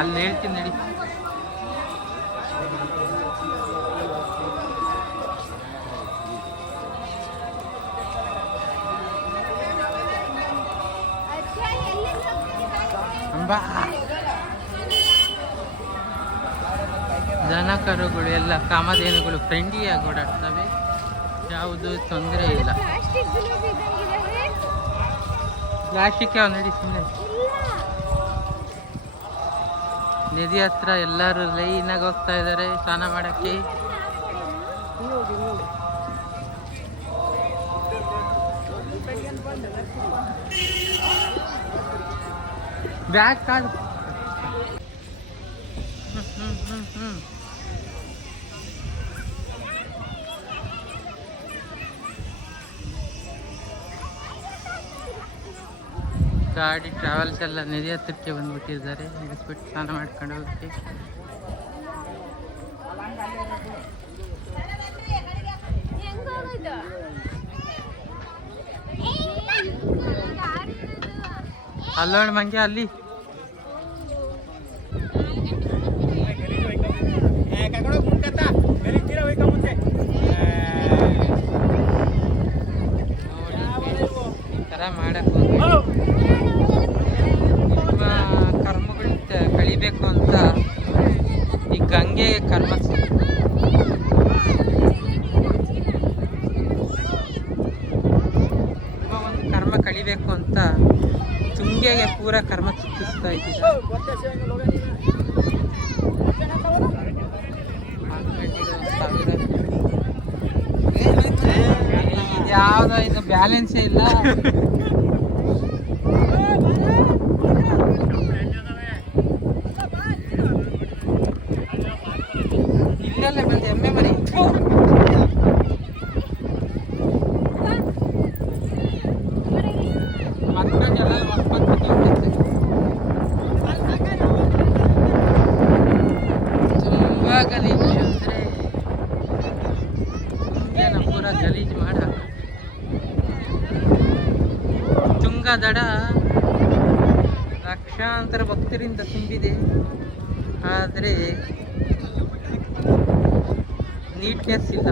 ಅಲ್ಲಿ ಹೇಳ್ತೀನಿ ನಡಿ. ದನ ಕರುಗಳು ಎಲ್ಲ ಕಾಮಧೇನುಗಳು ಫ್ರೆಂಡ್ಲಿಯಾಗಿ ಓಡಾಡ್ತವೆ, ಯಾವುದು ತೊಂದರೆ ಇಲ್ಲ. ಪ್ಲಾಸ್ಟಿಕ್ ಯಾವ ನಡಿ ಸುಮ್ಮನೆ. ನದಿ ಹತ್ರ ಎಲ್ಲರೂ ಲೈನಾಗಿ ಹೋಗ್ತಾ ಇದ್ದಾರೆ ಸ್ನಾನ ಮಾಡಕ್ಕೆ. ಬ್ಯಾಗ್ ಕಾಡು. ಗಾಡಿ ಟ್ರಾವೆಲ್ಸ್ ಎಲ್ಲ ನದಿ ಹತ್ರಕ್ಕೆ ಬಂದ್ಬಿಟ್ಟಿದ್ದಾರೆ, ನಿಲ್ಲಿಸ್ಬಿಟ್ಟು ಸ್ನಾನ ಮಾಡ್ಕೊಂಡು ಹೋಗಕ್ಕೆ. ಅಲ್ಲೋಣ ಮಂಗೆ ಅಲ್ಲಿ ಈ ಥರ ಮಾಡಕ್ ನಿಮ್ಮ ಕರ್ಮಗಳು ಕಳಿಬೇಕು ಅಂತ ಈ ಗಂಗೆ ಕರ್ಮ ನಿಮ್ಮ ಒಂದು ಕರ್ಮ ಕಳಿಬೇಕು ಅಂತ ತುಂಗೆಗೆ ಪೂರ ಕರ್ಮ ಚಿಕಿತ್ಸ್ತಾ ಇದ್ದೀರ. ಯಾವುದೋ ಇದು ಬ್ಯಾಲೆನ್ಸೇ ಇಲ್ಲ. ಇಲ್ಲಲ್ಲೇ ಬಂದು ಎಮ್ಮೆ ಮರಿ ತುಂಬಾ ಗಲೀಜು ಅಂದ್ರೆ ಪೂರ ಗಲೀಜು ಮಾಡ. ತುಂಗಾ ದಡ ಲಕ್ಷಾಂತರ ಭಕ್ತರಿಂದ ತುಂಬಿದೆ, ಆದರೆ ನೀಟ್ನೆಸ್ ಇಲ್ಲ.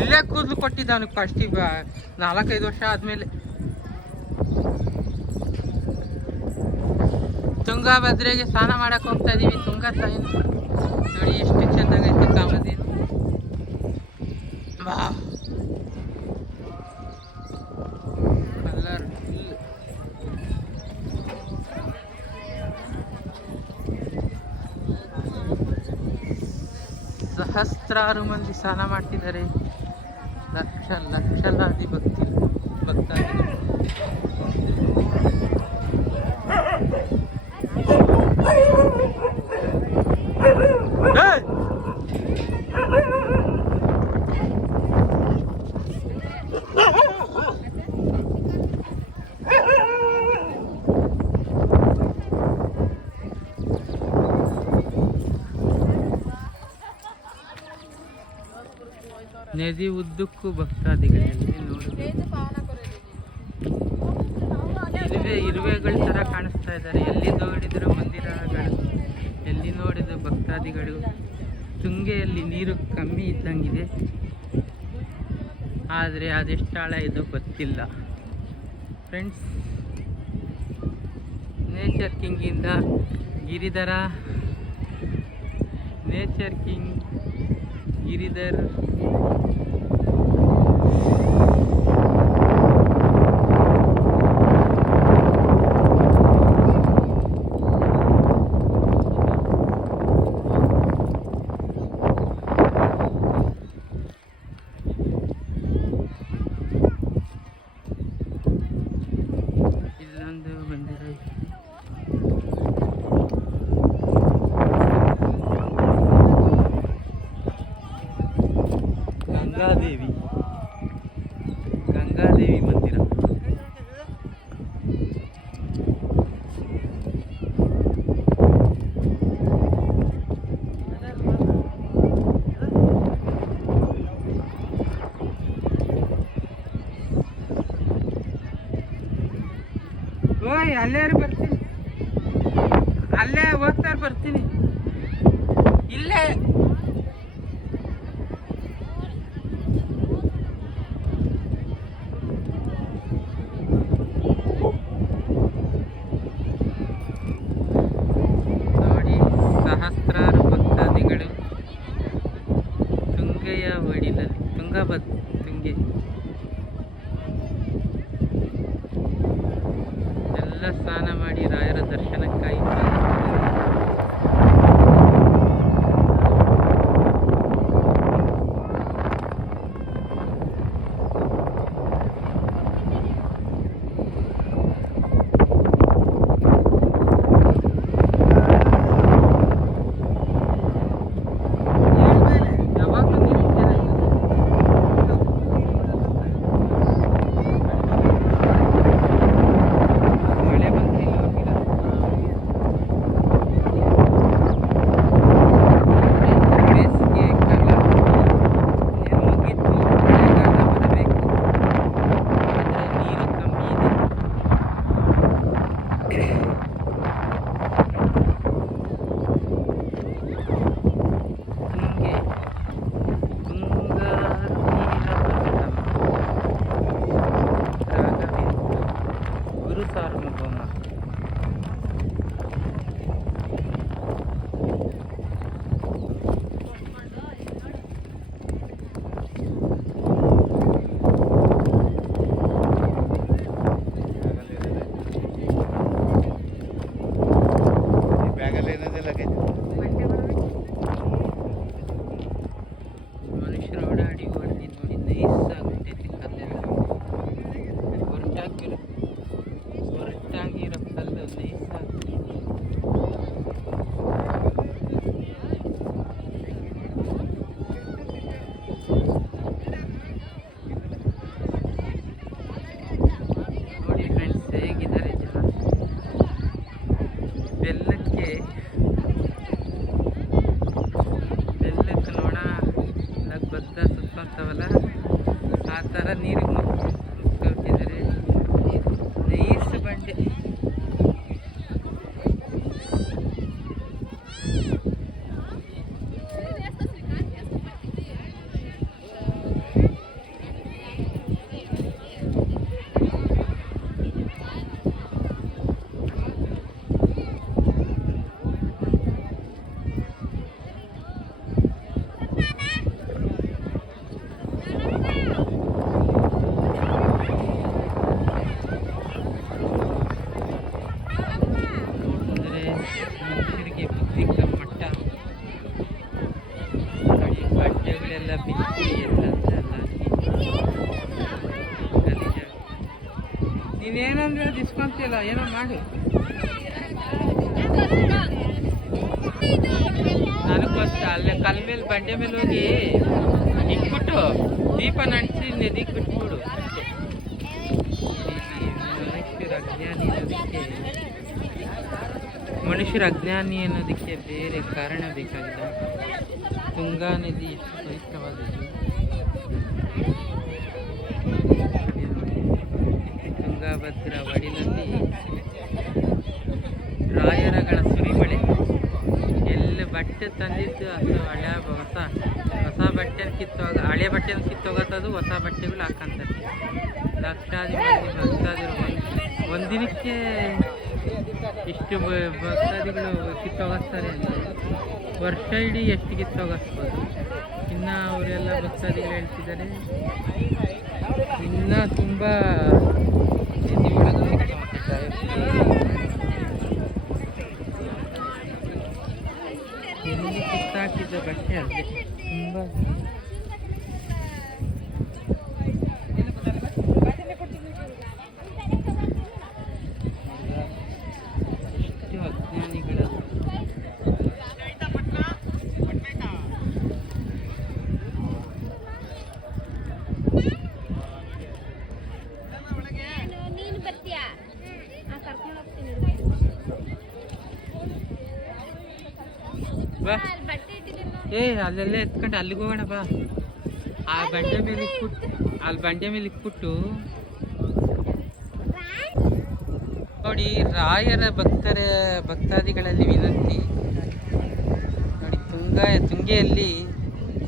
ಇಲ್ಲೇ ಕೂದಲು ಕೊಟ್ಟಿದ್ದ ಅವನಿಗೆ ಫಸ್ಟಿಗೆ 4-5 ವರ್ಷ ಆದ್ಮೇಲೆ. ತುಂಗಾಭದ್ರೆಗೆ ಸ್ನಾನ ಮಾಡಕ್ ಹೋಗ್ತಾ ಇದೀವಿ. ತುಂಗಾ ತಾಯಿ ನೋಡಿ ಎಷ್ಟು ಚೆನ್ನಾಗೈತೆ ಕಾಮಧೇನು. ಕಲರ್ ಸಹಸ್ರಾರು ಮಂದಿ ಸ್ನಾನ ಮಾಡ್ತಿದ್ದಾರೆ, ಲಕ್ಷಲಾದಿ ಭಕ್ತಾದಿಗಳು. ನದಿ ಉದ್ದಕ್ಕೂ ಭಕ್ತಾದಿಗಳಲ್ಲಿ ಇರುವೆಗಳ ತರ ಕಾಣಿಸ್ತಾ ಇದ್ದಾರೆ. ಎಲ್ಲಿ ನೋಡಿದ್ರು ಮಂದಿರಗಳು, ಎಲ್ಲಿ ನೋಡಿದ್ರು ಭಕ್ತಾದಿಗಳು. ತುಂಗೆಯಲ್ಲಿ ನೀರು ಕಮ್ಮಿ ಇದ್ದಂಗಿದೆ, ಆದರೆ ಅದೆಷ್ಟು ಆಳ ಇದು ಗೊತ್ತಿಲ್ಲ. ಫ್ರೆಂಡ್ಸ್, ನೇಚರ್ ಕಿಂಗಿಂದ ಗಿರಿಧರ, ನೇಚರ್ ಕಿಂಗ್ ಗಿರಿಧರ್. ಇಲ್ಲೊಂದು ಮಂದಿರ ಇದೆ. ಗಂಗಾದೇವಿ ಮಂದಿರ. ಅಲ್ಲೇ ಬರ್ತೀನಿ, ಅಲ್ಲೇ ಹೋಗ್ತಾ ಬರ್ತೀನಿ. ಇಲ್ಲೇ ನೋಡಿ, ಸಹಸ್ರಾರು ಭಕ್ತಾದಿಗಳು ತುಂಗೆಯ ಒಡಿಲಲ್ಲಿ, ತುಂಗೆ ಎಲ್ಲ ಸ್ನಾನ ಮಾಡಿ ರಾಯರ ದರ್ಶನಕ್ಕಾಗಿ ಮನುಷ್ಯರು ಓಡಾಡಿ ನೋಡಿ ನೈಸ್ ಆಗ್ಬಿಟ್ಟೈತಿ. ಕಲ್ಲೆಲ್ಲ ಹೊರಟಾಗಿರೋ ಕಲ್ಲು ನೈಸ್ ಆಗ್ತದೆ. ನೋಡಿ ಫ್ರೆಂಡ್ಸ್, ಹೇಗಿದ್ದಾರೆ ಜನ. ಬೆಲ್ಲಕ್ಕೆ ನೋಡ ಬದ್ದ ಸುತ್ತಂತವಲ್ಲ, ಆ ಥರ ನೀರಿಗೆ ಮುಚ್ಚಿಬಿಟ್ಟಿದ್ದಾರೆ. ನೈಸ್ ಬಂಡೆ. ಮನುಷ್ಯರಿಗೆ ಬುದ್ಧಿಗಳ ಮಟ್ಟ ನೋಡಿ. ಬಟ್ಟೆಗಳೆಲ್ಲ ಬಿಚ್ಚಿ ನೀನೇನಂದ್ರೆ ಅದು ಇಸ್ಕೊಂತಿಲ್ಲ, ಏನೋ ಮಾಡು. ನನಗೋಸ್ಕರ ಅಲ್ಲೇ ಕಲ್ ಮೇಲೆ ಬಂಡೆ ಮೇಲೆ ಹೋಗಿ ಇಟ್ಬಿಟ್ಟು ದೀಪ ನಡೆಸಿ ನದಿಗೆ ಬಿಟ್ಬಿಡು. ಮನುಷ್ಯರ ಅಜ್ಞಾನಿ ಅನ್ನೋದಕ್ಕೆ ಬೇರೆ ಕಾರಣ ಬೇಕಾಗಿದೆ. ತುಂಗಾ ನದಿ ಎಷ್ಟು ಪವಿತ್ರವಾದದ್ದು. ತುಂಗಾಭದ್ರ ಒಡಿಲಲ್ಲಿ ರಾಯರಗಳ ಸುರಿಮಳೆ. ಎಲ್ಲಿ ಬಟ್ಟೆ ತಂದಿದ್ದು ಅದು ಹಳೆ ಹೊಸ ಬಟ್ಟೆನ ಕಿತ್ತೋಗ, ಹಳೆ ಬಟ್ಟೆನ ಕಿತ್ತೋಗತ್ತದು, ಹೊಸ ಬಟ್ಟೆಗಳು ಹಾಕಂತದ್ದು. ಲಕ್ಷಾದಿ ಮಂದಿ ಭಕ್ತಾದಿಗಳು ಒಂದಿನಕ್ಕೆ ಇಷ್ಟು ಭಕ್ತಾದಿಗಳು ಕಿತ್ತೋಗಿಸ್ತಾರೆ ಅಂದರೆ ವರ್ಷ ಇಡೀ ಎಷ್ಟು ಕಿತ್ತೋಗಿಸ್ಬೋದು. ಇನ್ನು ಅವರೆಲ್ಲ ಭಕ್ತಾದಿಗಳು ಹೇಳ್ತಿದ್ದಾರೆ ಇನ್ನೂ ತುಂಬ ನದಿ ಒಳಗೆ ಕಿತ್ತೋಗ್ತಿದ್ದಾರೆ. ಎಲ್ಲಿ ಕಿತ್ತಾಕಿದ್ದ ಬಟ್ಟೆ ಅಲ್ಲದೆ ತುಂಬ ಅಜ್ಞಾನಿಗಳು. ಬಾ ಅಲ್ಲೆಲ್ಲ ಎತ್ಕೊಂಡು ಅಲ್ಲಿಗೆ ಹೋಗೋಣ ಬಾ. ಆ ಬಂಡೆ ಮೇಲೆ ಇಟ್ಬಿಟ್ಟು, ಅಲ್ಲಿ ಬಂಡೆ ಮೇಲೆ ಇಟ್ಬಿಟ್ಟು ನೋಡಿ, ರಾಯರ ಭಕ್ತಾದಿಗಳಲ್ಲಿ ವಿನಂತಿ ನೋಡಿ, ತುಂಗೆಯಲ್ಲಿ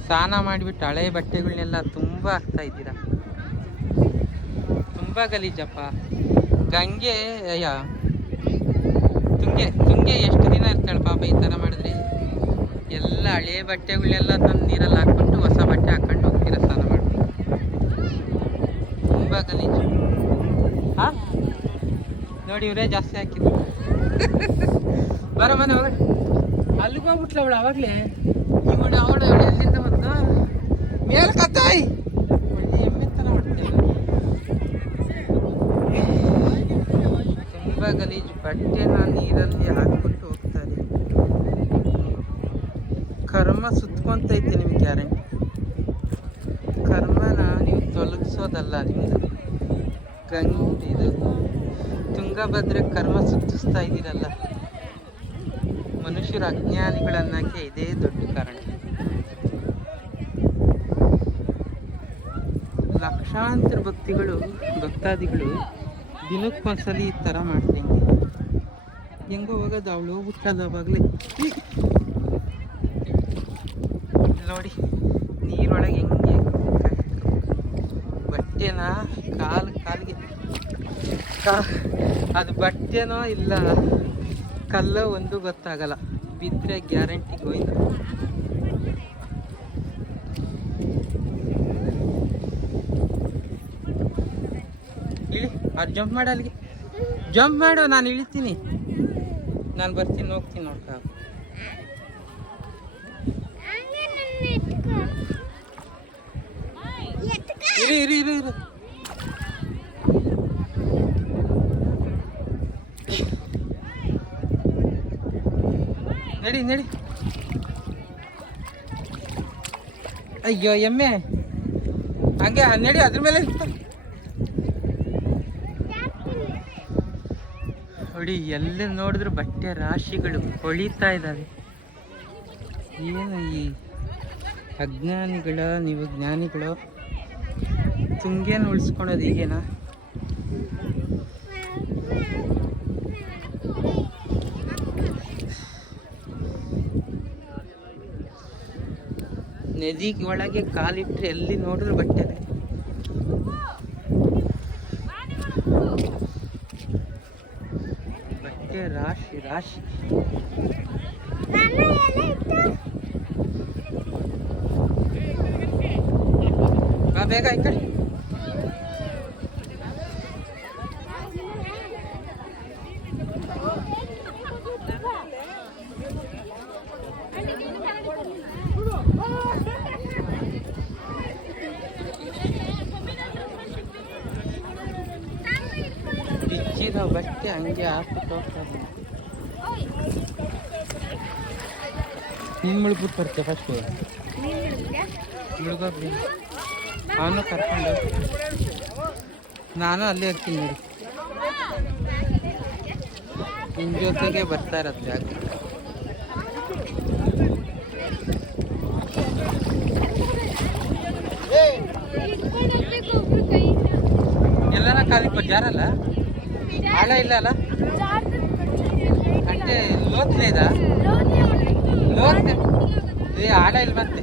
ಸ್ನಾನ ಮಾಡಿಬಿಟ್ಟು ಹಳೆ ಬಟ್ಟೆಗಳನ್ನೆಲ್ಲ ತುಂಬ ಹಾಕ್ತಾ ಇದ್ದೀರಾ. ತುಂಬ ಗಲೀಜಪ್ಪ. ಗಂಗೆ ಅಯ್ಯ ತುಂಗೆ ಎಷ್ಟು ದಿನ ಇರ್ತಾಳೆ ಪಾಪ ಈ ಥರ ಮಾಡಿದ್ರೆ. ಎಲ್ಲ ಹಳೆ ಬಟ್ಟೆಗಳನ್ನೆಲ್ಲ ತಂದು ನೀರಲ್ಲಿ ಹಾಕ್ಬಿಟ್ಟು ಹೊಸ ಬಟ್ಟೆ ಹಾಕ್ಕೊಂಡು ಹೋಗ್ತೀರ ಸ್ನಾನ ಮಾಡ್ಬಿಟ್ಟು. ತುಂಬ ಗಲೀಜು. ಹಾಂ ನೋಡಿ, ಇವರೇ ಜಾಸ್ತಿ ಹಾಕಿದ್ರು. ಬರೋ ಮನೆ ಹೋಗ, ಅಲ್ಲಿಗೆ ಹೋಗ್ಬಿಟ್ಲ ಅವಳು ಅವಾಗಲೇ. ಅವಳು ಎಲ್ಲಿಂದ ಬಂದು ಮೇಲ್ ಕತ್ತಾಯಿ ಎಮ್ಮೆ ಥರ ಮಾಡ್ತೇವೆ. ತುಂಬ ಗಲೀಜು. ಬಟ್ಟೆನ ನೀರಲ್ಲಿ ಹಾಕ್ಬಿಟ್ಟು ಹೋಗ್ತಾರೆ. ಕರ್ಮ ಸುತ್ಕೊಂತೈತೆ ನಿಮ್ಗೆ ಗ್ಯಾರಂಟಿ. ಕರ್ಮನ ನೀವು ತೊಲಗಿಸೋದಲ್ಲ ನಿಮ್ದು. ಇದು ತುಂಗಭದ್ರೆ ಕರ್ಮ ಸುತ್ತಿಸ್ತಾ ಇದ್ದೀರಲ್ಲ. ಮನುಷ್ಯರ ಅಜ್ಞಾನಿಗಳನ್ನಕ್ಕೆ ಇದೇ ದೊಡ್ಡ ಕಾರಣ. ಲಕ್ಷಾಂತರ ಭಕ್ತಾದಿಗಳು ದಿನಕ್ಕೊಂದ್ಸಲಿ ಈ ಥರ ಮಾಡ್ತೀನಿ. ಹೆಂಗೋ ಹೋಗೋದು, ಅವಳು ಹೋಗ್ಬಿಟ್ಟಲ್ಲ ಅವಾಗಲೇ. ನೋಡಿ, ನೀರೊಳಗೆ ಹೆಂಗೆ ಬಟ್ಟೆನ ಕಾಲಿಗೆ ಅದು ಬಟ್ಟೆನೋ ಇಲ್ಲ ಕಲ್ಲೋ ಒಂದು ಗೊತ್ತಾಗಲ್ಲ. ಬಿದ್ದರೆ ಗ್ಯಾರಂಟಿ ಹೋಯ್ತು. ಇಳಿ, ಅದು ಜಂಪ್ ಮಾಡು, ಅಲ್ಲಿಗೆ ಜಂಪ್ ಮಾಡು. ನಾನು ಇಳಿತೀನಿ, ನಾನು ಬರ್ತೀನಿ, ಹೋಗ್ತೀನಿ ನೋಡ್ಕ. ಇರು ನಡಿ. ಅಯ್ಯೋ ಎಮ್ಮೆ, ಹಂಗೆ ನಡಿ, ಅದ್ರ ಮೇಲೆ ಇತ್ತು ನೋಡಿ. ಎಲ್ಲ ನೋಡಿದ್ರು ಬಟ್ಟೆ ರಾಶಿಗಳು ಹೊಳಿತಾ ಇದ್ದಾವೆ. ಏನು ಈ ಅಜ್ಞಾನಿಗಳ, ನೀವು ಜ್ಞಾನಿಗಳು ತುಂಗೇನು ಉಳಿಸ್ಕೊಳೋದು ಹೀಗೇನಾ? ನದಿ ಒಳಗೆ ಕಾಲಿಟ್ಟರೆ ಎಲ್ಲಿ ನೋಡಿದ್ರು ಬಟ್ಟೆ. ಬಟ್ಟೆ ರಾಶಿ. ಬಾ ಬೇಗ ಈ ಕಡೆ. ಬಿಚ್ಚಿರೋ ಬಟ್ಟೆ ಹಂಗೆ ಹಾಕ್ಬಿಟ್ಟು ಹೋಗ್ತಾರೆ. ನೀನು ಮುಳುಗ್ಬಿಟ್ಟು ಬರ್ತೆ ಫಸ್ಟು. ಮುಳುಗೋಗ್ಲಿ, ಅವನು ಕರ್ಕೊಂಡು ನಾನು ಅಲ್ಲೇ ಇರ್ತೀನಿ ನೋಡಿ. ನಿಮ್ಮ ಜೊತೆಗೆ ಬರ್ತಾ ಇರೋದು ಜಾಗ. ಎಲ್ಲರ ಖಾಲಿ ಜಾರಲ್ಲ, ಆಳ ಇಲ್ಲ ಅಲ್ಲ అంటే లోతు లేదా? లోతు ఆడ ఇల్వంతే.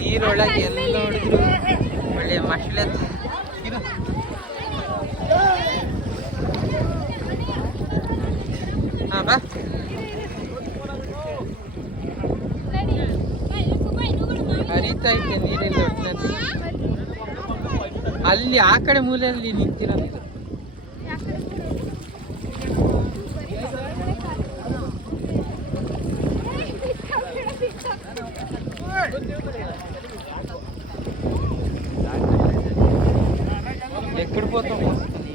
ನೀರೊಳಗೆ ಎಲ್ಲ ನೋಡಿದ್ರು ಒಳ್ಳೆ ಮಸಳೆ. ಹಾಂ ಬಾ. ಹರಿತಾ ಇದ್ದೆ ನೀರಲ್ಲಿ ಒಟ್ಟಿನಲ್ಲಿ. ಅಲ್ಲಿ ಆ ಕಡೆ ಮೂಲೆಯಲ್ಲಿ ನಿಂತಿರೋದು. ఎక్కడిపోతాం వస్తుంది.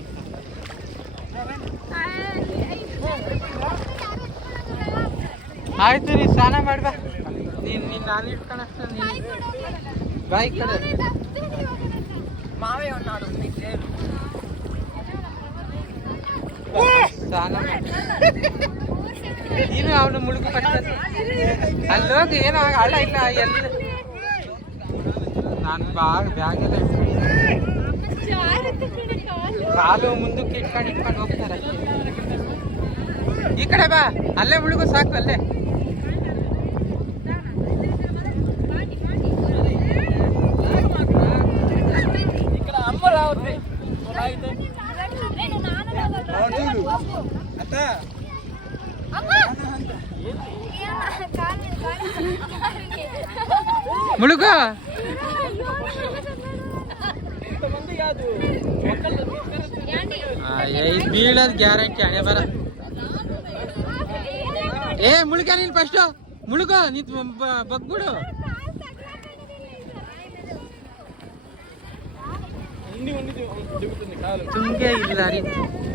ಆಯ್ತು, ನೀ ಸ್ನಾನ ಮಾಡಿ ಬಾ. ನೀನು ನಾನು ಇಟ್ಕೊಂಡು ನೀನು ಬಾ ಈ ಕಡೆ. మావే ఉన్నాడు. ಸ್ನಾನ ಮಾಡಿ ನೀನು ಅವನು ಮುಳುಗು ಪಟ್ಟಲ್ಲಿ ಅಲ್ಲೋಗಿ ಏನೋ ಹಳ್ಳ ಇಲ್ಲ ಎಲ್ಲ ನಾನು ಬ್ಯಾಗೆಲ್ಲ ಕಾಲು ಮುಂದಕ್ಕೆ ಇಟ್ಕೊಂಡು ಹೋಗ್ತಾರೆ ಈ ಕಡೆ ಬಾ ಅಲ್ಲೇ ಮುಳುಗು ಸಾಕು ಅಲ್ಲೇ ಮುಳುಗ ಬೀಳೋದ್ ಗ್ಯಾರಂಟಿ ಹಣೆ ಬರ ಏ ಮುಳುಗ ನೀನ್ ಫಸ್ಟ್ ಮುಳುಗ ನೀ ಬಗ್ಬಿಡು ತುಂಗೆ ಇಲ್ಲ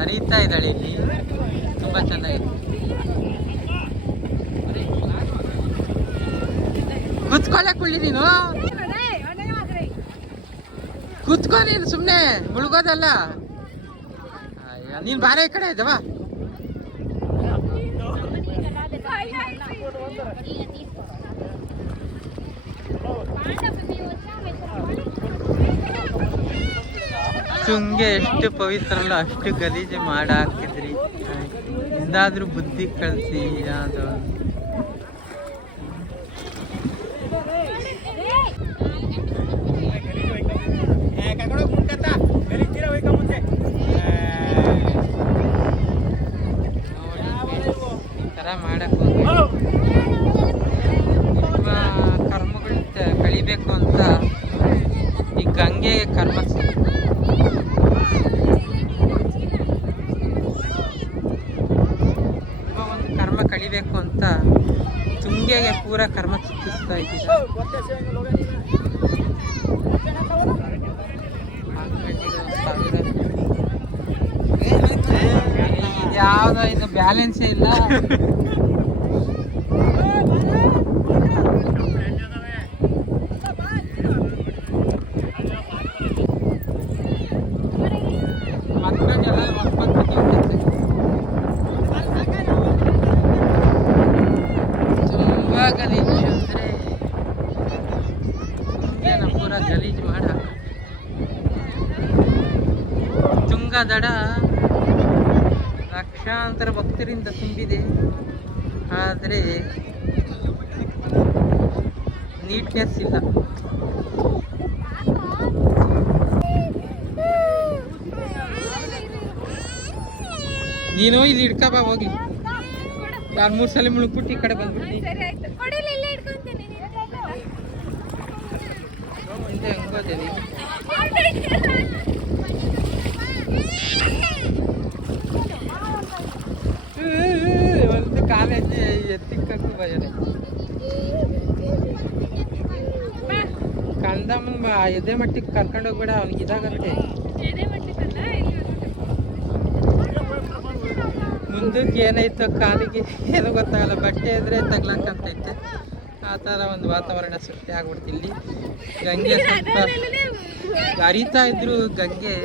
ಹರಿತಾ ಇದ್ದಾಳೆ ಇಲ್ಲಿ ತುಂಬಾ ಚೆನ್ನಾಗಿದೆ ಕುತ್ಕೊಳ್ಳಕ್ ಉಳ್ಳಿ ನೀನು ಕುತ್ಕೊ ನೀನು ಸುಮ್ನೆ ಮುಳುಗೋದಲ್ಲ ನೀನ್ ಬಾರೆ ಈ ಕಡೆ ಇದ್ದವಾ ತುಂಗೆ ಎಷ್ಟು ಪವಿತ್ರ ಅಲ್ಲ ಅಷ್ಟು ಗಲೀಜು ಮಾಡಾಕಿದ್ರಿ ಎಂದಾದ್ರೂ ಬುದ್ಧಿ ಕಳಿಸಿ ಅದು ಮಾಡಕ್ ನಿಮ್ಮ ಕರ್ಮಗಳು ಕಳಿಬೇಕು ಅಂತ ಈ ಗಂಗೆ ಕರ್ಮ ನಿಮ್ಮ ಒಂದು ಕರ್ಮ ಕಳಿಬೇಕು ಅಂತ ತುಂಗೆಗೆ ಪೂರ ಕರ್ಮ ಚಿತ್ತಿಸ್ತಾ ಇದ್ದೀವಿ ಯಾವ್ದೋ ಇದು ಬ್ಯಾಲೆನ್ಸೇ ಇಲ್ಲ ತುಂಬಾ ಗಲೀಜು ಅಂದ್ರೆ ಪೂರ ಗಲೀಜು ಮಾಡ ತುಂಗ ದಡ ಲಕ್ಷಾಂತರ ಭಕ್ತರಿಂದ ತುಂಬಿದೆ ಆದರೆ ನೀಟ್ನೆಸ್ ಇಲ್ಲ ನೀನು ಇಲ್ಲಿ ಹಿಡ್ಕಬಾ ಹೋಗಿ 2-3 ಸಲ ಮುಳುಗ್ಬಿಟ್ಟು ಈ ಕಡೆ ಬಂದ್ಬಿಟ್ಟು ಹೆಂಗೋದೇವಿ ಒಂದು ಕಾಲೇಜ್ ಎತ್ತಿಕ್ಕೂ ಭಯನೇ ಕಂದಮ್ಮನ ಎದೆ ಮಟ್ಟಿಗೆ ಕರ್ಕೊಂಡು ಹೋಗ್ಬೇಡ ಅವ್ನಿಗೆ ಇದಾಗತ್ತೆ ಮುಂದಕ್ಕೆ ಏನಾಯ್ತು ಕಾಲಿಗೆ ಏನೋ ಗೊತ್ತಾಗಲ್ಲ ಬಟ್ಟೆ ಇದ್ರೆ ತಗ್ಲಕ್ಕಂತೈತೆ ಆ ಥರ ಒಂದು ವಾತಾವರಣ ಸೃಷ್ಟಿ ಆಗ್ಬಿಡ್ತು ಇಲ್ಲಿ ಗಂಗೆ ಸ್ವಲ್ಪ ಹರಿತಾ ಇದ್ರು ಗಂಗೆ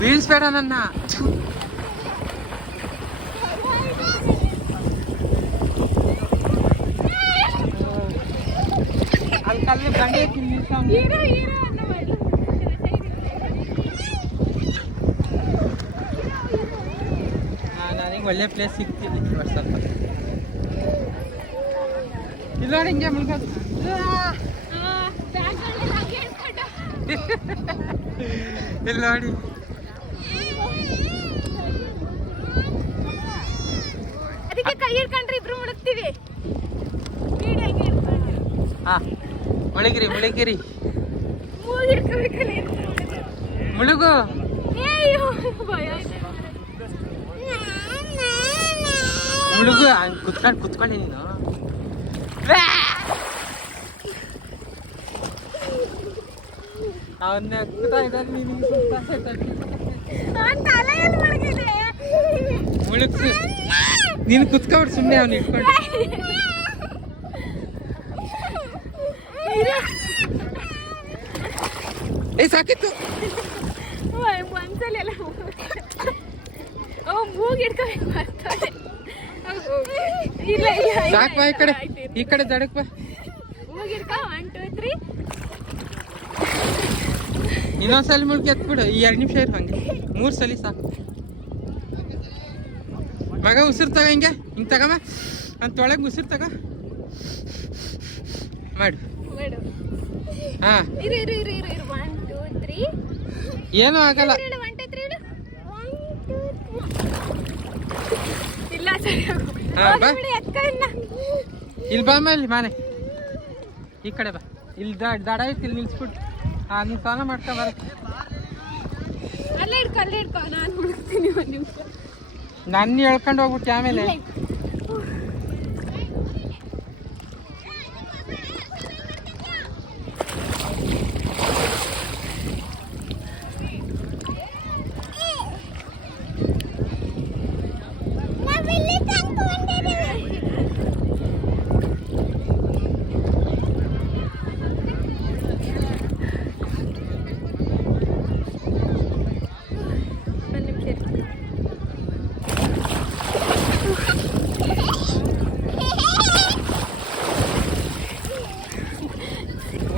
ಬೀಳ್ಸ್ಬೇಡ ನನ್ನ ಅಲ್ಲಿ ಕಲ್ಲು ಗಂಗೆ ನನಗೆ ಒಳ್ಳೆ ಪ್ಲೇಸ್ ಸಿಗ್ತಿಲ್ಲ ಸ್ವಲ್ಪ ಇಲ್ಲ ಹಿಂಗೆ ಮುಳ್ಗೋದು ಇಲ್ಲಿ ನೋಡಿ ಅದಕ್ಕೆ ಕೈ ಹಿಡ್ಕೊಂಡ್ರೆ ಇಬ್ರು ಮುಳುಗ್ತೀವಿ ಹಾ ಮುಳುಗಿರಿ ಮುಳುಗಿರಿ ಮುಳುಗು ಮುಳುಗು ಕುತ್ಕೊಳ್ಳಿ ನೀನು ಅವನ್ನ ಮುಳುಗ್ಸು ನೀನು ಕುತ್ಕೊಬಿಟ್ಟು ಸುಮ್ಮನೆ ಅವನ್ನ ಇಟ್ಕೊಂಡು ಸಾಕಿತ್ತು. ಒಂದ್ಸಲ ಎಲ್ಲ ಮೂಗ್ ಇಟ್ಕೊಂಡು ಬರ್ತಾಳೆ. ಇಲ್ಲ ಸಾಕ್ ಬಾ ಈ ಕಡೆ ದಡಕ್ ಬಾ. ಮೂಗ್ ಇಟ್ಕೊ 1 2 3. ಇನ್ನೊಂದ್ಸಲ ಮುಳ್ಕೆ ಎತ್ಬಿಡು. ಈ 2 ನಿಮಿಷ ಇರು ಹಂಗೆ. 3 ಸಲ ಸಾಕು ಮಗ. ಉಸಿರು ತಗ ಹಿಂಗೆ ತಗಮ್ಮ ಅಂತ ತೊಳಗೆ ಉಸಿರು ತಗ ಮಾಡು. ಹಾ ಇರು 1 2 3. ಏನೂ ಆಗಲ್ಲ. 1 2 3 ಇಲ್ಲ ಸರಿ. ಹಾ ಬಾ. ಇಲ್ಲಿ ಬಾ ಇಲ್ಲಿ ಮಾನೆ ಈ ಕಡೆ ಬಾ. ಇಲ್ಲಿ ದಡ ಐತಿ, ಇಲ್ಲಿ ನಿಲ್ಸ್ಬಿಟ್ಟು. ಹಾ ನೀನು ಸ್ನಾನ ಮಾಡ್ಕೊ ಬರ. ಅಲ್ಲೇ ಇಡ್ಕೊ ನಾನು ಹುಡುಕ್ತೀನಿ 1 ನಿಮಿಷ. ನನ್ನ ಹೇಳ್ಕೊಂಡು ಹೋಗ್ಬಿಟ್ಟು ಆಮೇಲೆ.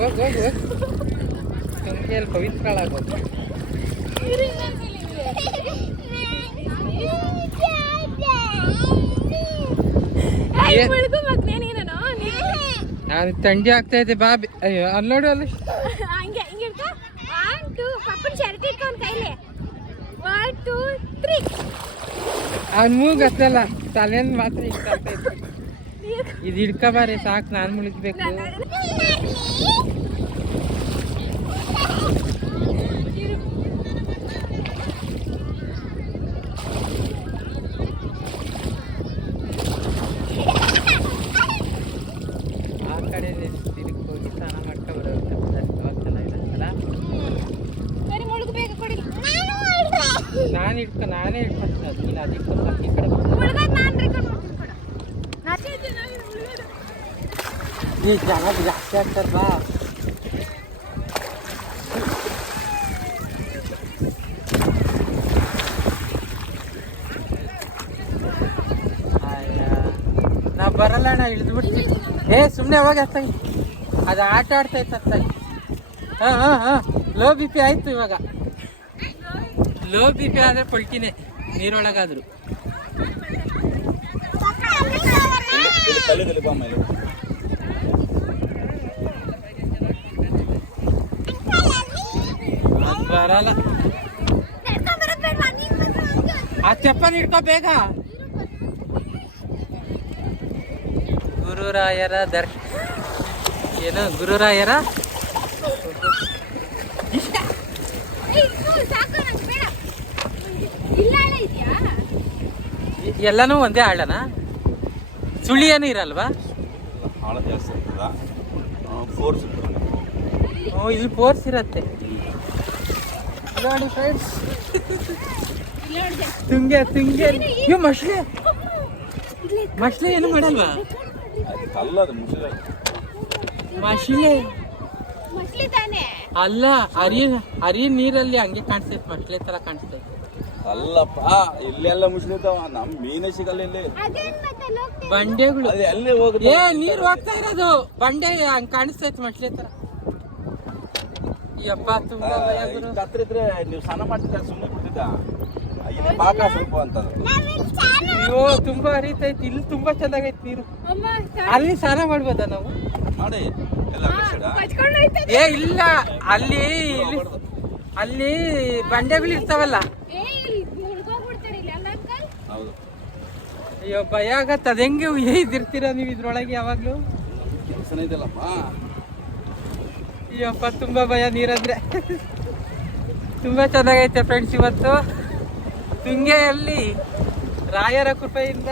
ಹೋಗು ತುಂಗೆಯಲ್ಲಿ ಪವಿತ್ರಳಾಗೋದು. ನಾನು ಥಂಡಿ ಆಗ್ತಾ ಇದೆ ಬಾ. ಅಯ್ಯೋ ಅಲ್ಲಿ ನೋಡು ಅಲ್ಲಿ. ಹಂಗೆ ಇಡ್ಕೊ. 1 2 ಪಪ್ಪನ ಶರ್ಟ್ ಇಟ್ಕೊಂಡು ಕೈಲಿ. 1 2 3. ಅವ್ನು ಮೂಗು ಹತ್ತಲ್ಲ, ತಲೆಯನ್ನು ಮಾತ್ರ ಇಷ್ಟ ಆಗ್ತಾ ಇತ್ತು. ಇದು ಹಿಡ್ಕೊಬಾರೆ ಸಾಕು, ನಾನು ಮುಳುಗ್ಬೇಕು. ಆ ಕಡೆ ತಿರುಗಿ ಹೋಗಿ ಸ್ನಾನ ಮಾಡ್ಕೊಬರೋದು ಚೆನ್ನಾಗಿರುತ್ತಲ್ಲ. ನಾನೇ ಇಟ್ಕೊಳ್ತೀನಿ. ನೀನು ಅದಕ್ಕೆ ಈ ಕಡೆ ಈ ಜನ ಜಾಸ್ತಿ ಆಗ್ತಾರಲ್ಲ. ನಾ ಬರಲ್ಲ ಅಣ್ಣ, ಇಳಿದು ಬಿಡ್ತೀನಿ. ಸುಮ್ಮನೆ ಅವಾಗ ಹತ್ತಾಗಿ ಅದು ಆಟ ಆಡ್ತೈತೆ ಹತ್ತಾಗಿ. ಹಾಂ ಲೋ ಬಿ ಪಿ ಆಯ್ತು. ಇವಾಗ ಲೋ ಬಿ ಪಿ ಆದರೆ ಪಲ್ಟಿನೇ ನೀರೊಳಗಾದ್ರು. ಬರಲ್ಲ. ಆ ಚಪ್ಪಲಿ ಇಟ್ಕೋ ಬೇಗ. ಗುರುರಾಯರ ಏನು ಗುರುರಾಯರ ಎಲ್ಲನೂ ಒಂದೇ ಆಳನ? ಸುಳಿ ಏನು ಇರಲ್ವಾ? ಇಲ್ಲಿ ಫೋರ್ಸ್ ಇರತ್ತೆ ನೋಡಿ ಫ್ರೆಂಡ್ಸ್. ತುಂಗೆ ಇವು ಮಶ್ಲೆ ಏನು ಮಾಡಲ್ವಾ? ಮಶ್ಲೆ ಅಲ್ಲ, ಹರಿಯ ನೀರಲ್ಲಿ ಹಂಗೆ ಕಾಣಿಸ್ತೈತೆ, ಮಶ್ಲೆ ತರ ಕಾಣಿಸ್ತೈತೆ. ಅಲ್ಲಪ್ಪ, ಇಲ್ಲೆಲ್ಲ ಮುಸ್ಲಿತಾವ, ನಮ್ ಮೀನೇ ಸಿಗಲ್ಲ ಇಲ್ಲಿ. ಬಂಡೆಗಳು ಅಲ್ಲೇ ಹೋಗಿ ನೀರು ಹೋಗ್ತಾ ಇರೋದು ಬಂಡೆ ಹಂಗ್ ಕಾಣಿಸ್ತೈತೆ ಮಶ್ಲೆ ತರ. ಯಪ್ಪ ತುಂಬಾ ಹತ್ತಿದ್ರೆ ನೀವು ಸ್ನಾನ ಮಾಡ್ತಿದ್ದ ಸುಮ್ಮನೆ ಬಿಡ್ತಿದ್ದ ಇಲ್ಲಿ ಪಾಕ ಸ್ವಲ್ಪ ಅಂತ. ಅಯ್ಯೋ ತುಂಬಾ ಹರಿತೈತಿ. ಇಲ್ಲಿ ತುಂಬಾ ಚೆನ್ನಾಗೈತಿ ನೀರು. ಅಲ್ಲಿ ಸ್ನಾನ ಮಾಡ್ಬೋದಾ ನಾವು? ಮಾಡಿ ಇಲ್ಲ, ಅಲ್ಲಿ ಬಂಡೆಗಳು ಇರ್ತಾವಲ್ಲ. ಅಯ್ಯೋ ಭಯ ಆಗತ್ತ. ಅದ ಹೆಂಗೆ ಇದಿರ್ತೀರ ನೀವು ಇದ್ರೊಳಗೆ ಯಾವಾಗ್ಲೂ? ಅಯ್ಯಪ್ಪ ತುಂಬಾ ಭಯ ನೀರಂದ್ರೆ. ತುಂಬಾ ಚೆನ್ನಾಗೈತೆ ಫ್ರೆಂಡ್ಸ್. ಇವತ್ತು ತುಂಗೆಯಲ್ಲಿ ರಾಯರ ಕೃಪೆಯಿಂದ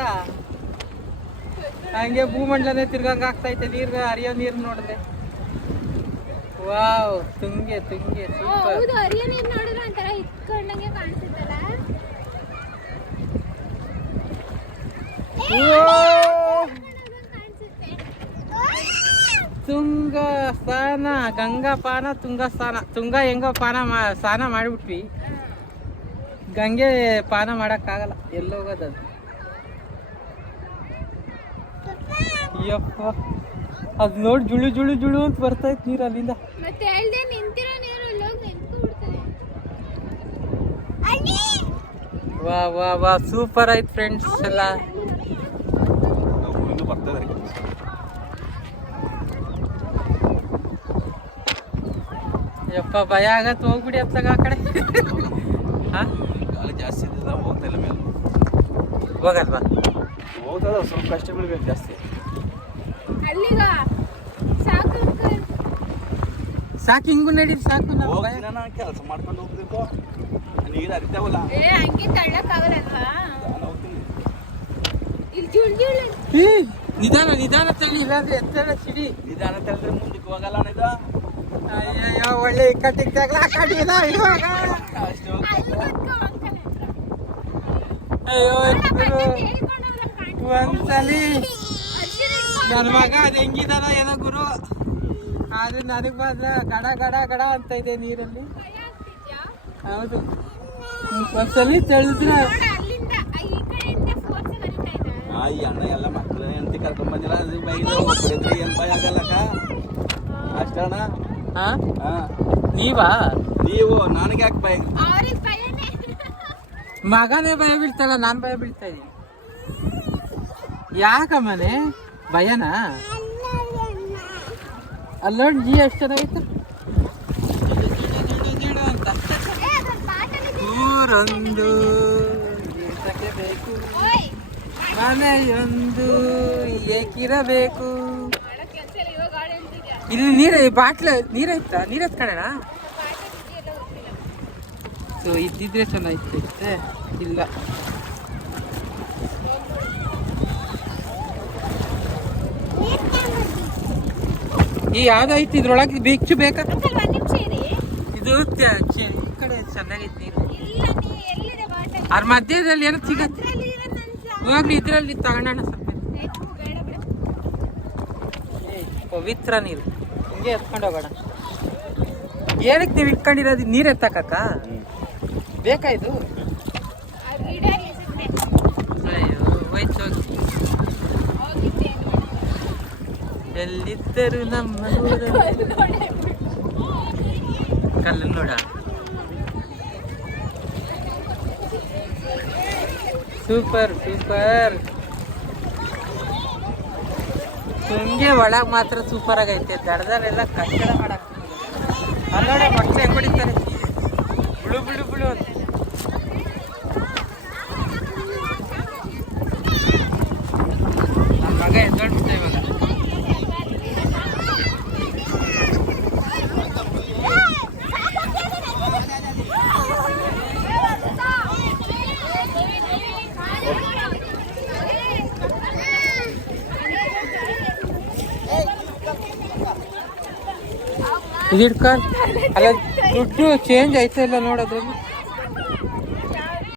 ಹಂಗೆ ಭೂಮಂಡಲನೇ ತಿರ್ಗಂಗ ಆಗ್ತೈತೆ. ನೀರು ಹರಿಯೋ ನೀರು ನೋಡಿದೆ. Wow, Tunge super. ತುಂಗ ಸ್ನಾನ ಗಂಗಾ ಪಾನ ತುಂಗ ಸ್ನಾನ. ತುಂಗ ಹೆಂಗೋ ಸ್ನಾನ ಮಾಡಿಬಿಟ್ವಿ, ಗಂಗೆ ಪಾನ ಮಾಡೋಕ್ಕಾಗಲ್ಲ. ಎಲ್ಲೋಗೋದದು? ಅಯ್ಯಪ್ಪ, ಅದು ನೋಡಿ ಜುಳು ಜುಳು ಜುಳು ಅಂತ ಬರ್ತೈತೆ ನೀರು ಅಲ್ಲಿಂದ. ಮತ್ತೆ ಹೇಳ್ದೆ ನಿಂತಿರೋ ನೀರು ಇಲ್ಲೋಗಿ ನಿಂತ್ಕೊಂಡ್ಬಿಡ್ತದೆ. ವಾ ವಾ ವಾ, ಸೂಪರ್ ಆಯ್ತು ಫ್ರೆಂಡ್ಸ್ ಎಲ್ಲ. ಊರಿಂದ ಬರ್ತದೆ. ಯಪ್ಪ, ಭಯ ಆಗತ್ತೆ, ಹೋಗ್ಬಿಡಿ ಅತ್ತಾಗ ಆ ಕಡೆ. ಹಾ, ಗಾಳಿ ಜಾಸ್ತಿ ಇದ್ದಿಲ್ಲ, ಹೋಗ್ತಾ ಇಲ್ಲ ಮೇಲೆ. ಹೋಗಲ್ವಾ? ಹೋಗ್ತದ, ಸ್ವಲ್ಪ ಕಷ್ಟ ಬೀಳ್ಬೇಕು ಜಾಸ್ತಿ. ಅಲ್ಲಿಗ ಸಾಕು ಸಾಕು, ಹಿಂಗೂ ನಡೀರಿ ಸಾಕು. ಹೋಗ್ತೀನಿ ನಾನು, ಕೆಲಸ ಮಾಡ್ಕೊಂಡು ಹೋಗ್ಬೇಕು. ನೀರು ಹರಿತಾವಲ್ಲ, ಹಂಗೆ ತಳ್ಳಕ್ಕಾಗಲ್ಲಲ್ವಾ? ನಾನು ಹೋಗ್ತೀನಿ. ಇಲ್ಲಿ ಜುಳ್ ಜುಳ್ ನಿಧಾನ ನಿಧಾನ ತಳಿ, ಇಲ್ಲಾಂದ್ರೆ ಎತ್ತರ ಸಿಡಿ. ನಿಧಾನ ತೆಗೆದ್ರೆ ಮುಂದಕ್ಕೆ ಹೋಗಲ್ಲ ಅಣ್ಣ. ಅಯ್ಯಯ್ಯೋ, ಒಳ್ಳೆ ಇಕ್ಕಟ್ಟಿಗೆ ತಗ್ಲಾಕೊಂಡಿಲ್ಲ ಇವಾಗ. ಅಷ್ಟು ಅಲ್ಲಿ ಕೂತ್ಕೊ ಅಂಕಲ್ ಹತ್ರ. ಅಯ್ಯೋ, ಹೇಳ್ಕೊಂಡವ್ರ ಕಾಣ್ತು. ಒಂದ್ಸಲಿ ಅರ್ಶಿಣ ಇಟ್ಕೊಂಡು ನನ್ನ ಮಗ ಅದು ಹೆಂಗಿದಾನ ಏನೋ ಗುರು, ಆದ್ರೆ ನನಗೆ ಮಾತ್ರ ಗಡ ಗಡ ಗಡ ಅಂತ ಇದೆ ನೀರಲ್ಲಿ. ಭಯ ಆಗ್ತಿದ್ಯಾ? ಹೌದು, ಒಂದ್ಸಲಿ ತೆಳೆದ್ರೆ ನೋಡ ಅಲ್ಲಿಂದ ಈ ಕಡೆಯಿಂದ ಫೋರ್ಸ್ ಬರ್ತಾ ಇದೆ. ಈ ಅಣ್ಣ ಎಲ್ಲ ಮಕ್ಕಳು ಹೆಂಡತಿ ಕರ್ಕೊಂಡ್ ಬಂದಿಲ್ಲ, ಅದು ಬೈದ್ರೆ ಏನ್ ಭಯ ಆಗಲ್ಲಕ್ಕ. ಅಷ್ಟಣ್ಣ. ಹಾ, ಹಾ, ನೀವಾ? ನೀವು ನನಗೆ ಯಾಕೆ ಭಯ? ಅವ್ರಿಗೆ ಭಯನೇ. ಮಗನೇ ಭಯ ಬೀಳ್ತಲ್ಲ, ನಾನು ಭಯ ಬೀಳ್ತಾ ಇದೀನಿ. ಯಾಕಮ್ಮನೆ ಭಯನಾ? ಅಲ್ಲೋಡ್ ಜಿ ಎಷ್ಟು ಚೆನ್ನಾಗಿತ್ತು ಅಂತ. ಏ, ಅದೊಂದು ಪಾಟಲ್ಲಿ ಊರೊಂದು ಏತಕ್ಕೆ ಬೇಕು, ಓಯ್ ಮನೆಯೊಂದು ಏಕಿರಬೇಕು. ಮಾಡೋ ಕೆಲಸ ಇಲ್ಲ ಇವಾಗ ಗಾಳಿ ಅಂತಿದ್ಯಾ? ಇಲ್ಲಿ ನೀರು ಬಾಟ್ಲು ನೀರು ಇತ್ತಾ? ನೀರು ಎತ್ಕೊಳ್ಳೋಣ. ಪಾಟಲ್ಲಿ ಎಲ್ಲ ಗೊತ್ತಿಲ್ಲ. ಸೊ ಇದ್ದಿದ್ರೆ ಚೆನ್ನಾಗಿತ್ತು, ಇಲ್ಲ. ಈ ಯಾವ್ದಾಯ್ತು ಇದ್ರೊಳಗೆ ಬಿಚ್ಚು ಬೇಕಾ? ಅಂಕಲ್ ಒಂದ್ ನಿಮಿಷ ಇರಿ. ಇದು ಈ ಕಡೆ ಚೆನ್ನಾಗೈತೆ ನೀರು. ಇಲ್ಲ ನೀ ಎಲ್ಲಿದೆ ಬಾಟಲ್? ಅದ್ರ ಮಧ್ಯದಲ್ಲಿ ಏನೋ ಸಿಗತ್ತೆ. ಅದ್ರಲ್ಲಿ ಇರೋದ್ ನನ್ ಹೋಗ್ಲಿ, ಇದ್ರಲ್ಲಿ ತಗೊಂಡೋಣ ಸ್ವಲ್ಪ. ಬೇಡ ಬಿಡು. ಪವಿತ್ರ ನೀರು, ಹಿಂಗೆ ಎತ್ಕೊಂಡು ಹೋಗೋಣ. ಏನಕ್ಕೆ ನೀವು ಇಟ್ಕೊಂಡಿರೋದು? ನೀರು ಎತ್ತಕ್ಕ ಬೇಕಾ ಇದು? ಅದು ಇಡಲಿ ಸುಮ್ಮನೆ. ಅಯ್ಯೋ, ಹೋಯ್ತು ಹೋಗಿ. ಎಲ್ಲಿದ್ದರು ನಮ್ಮ ಕಲ್ಲು ನೋಡ. Super super. ಹಿಂಗೆ ಒಳಗೆ ಮಾತ್ರ ಸೂಪರ್ ಆಗೈತೆ, ದಡದಲ್ಲೆಲ್ಲ ಕಟ್ಟಡ ಮಾಡಕ್. ಅಲ್ಲೋಡ ಮಕ್ಕಳು ಹೆಂಗ್ ಹೊಡಿತಾರೆ, ಬಿಳು ಬಿಳು ಬಿಳು ಅಂತ. ನನ್ನ ಮಗ ಎದ್ದೋಡ್ಬಿಟ್ಟ ಇವಾಗ. ಇದು ಇಟ್ಕೊಂಡು ಅಲ್ಲ, ದುಡ್ಡು ಚೇಂಜ್ ಆಯ್ತಾ ಇಲ್ಲ ನೋಡೋದ್ರಲ್ಲಿ.